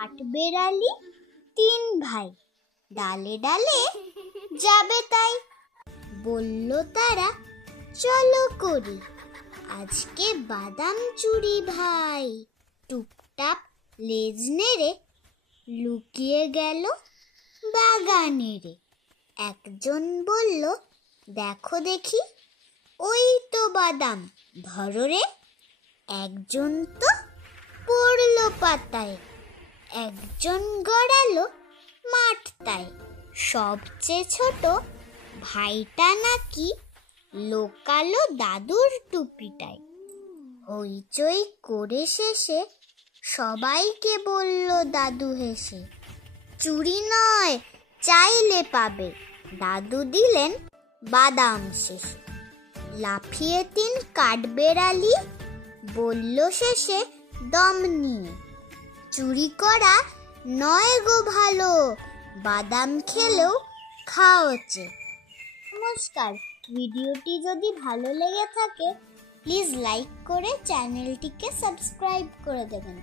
কাঠবেড়ালি তিন ভাই, ডালে ডালে যাবে তাই। বলল তারা, চলো করি আজকে বাদাম চুরি ভাই। টুপটাপ লেজ নেড়ে লুকিয়ে গেল বাগানেরে। একজন বলল, দেখো দেখি ওই তো বাদাম, ধরো রে। একজন তো পড়ল পাতায়, একজন গড়ালো মাঠটায়। সবচেয়ে ছোট ভাইটা নাকি লোকালো দাদুর টুপিটায়। হইচই করে শেষে সবাইকে বলল দাদু হেসে, চুরি নয় চাইলে পাবে। দাদু দিলেন বাদাম শেষে। লাফিয়ে তিন কাঠবেড়ালি বলল শেষে দম নিয়ে, চুরি করা নয় গো ভালো, বাদাম খেলেও খাওয়াচ্ছে। নমস্কার, ভিডিওটি যদি ভালো লেগে থাকে প্লিজ লাইক করে চ্যানেলটিকে সাবস্ক্রাইব করে দেবেন।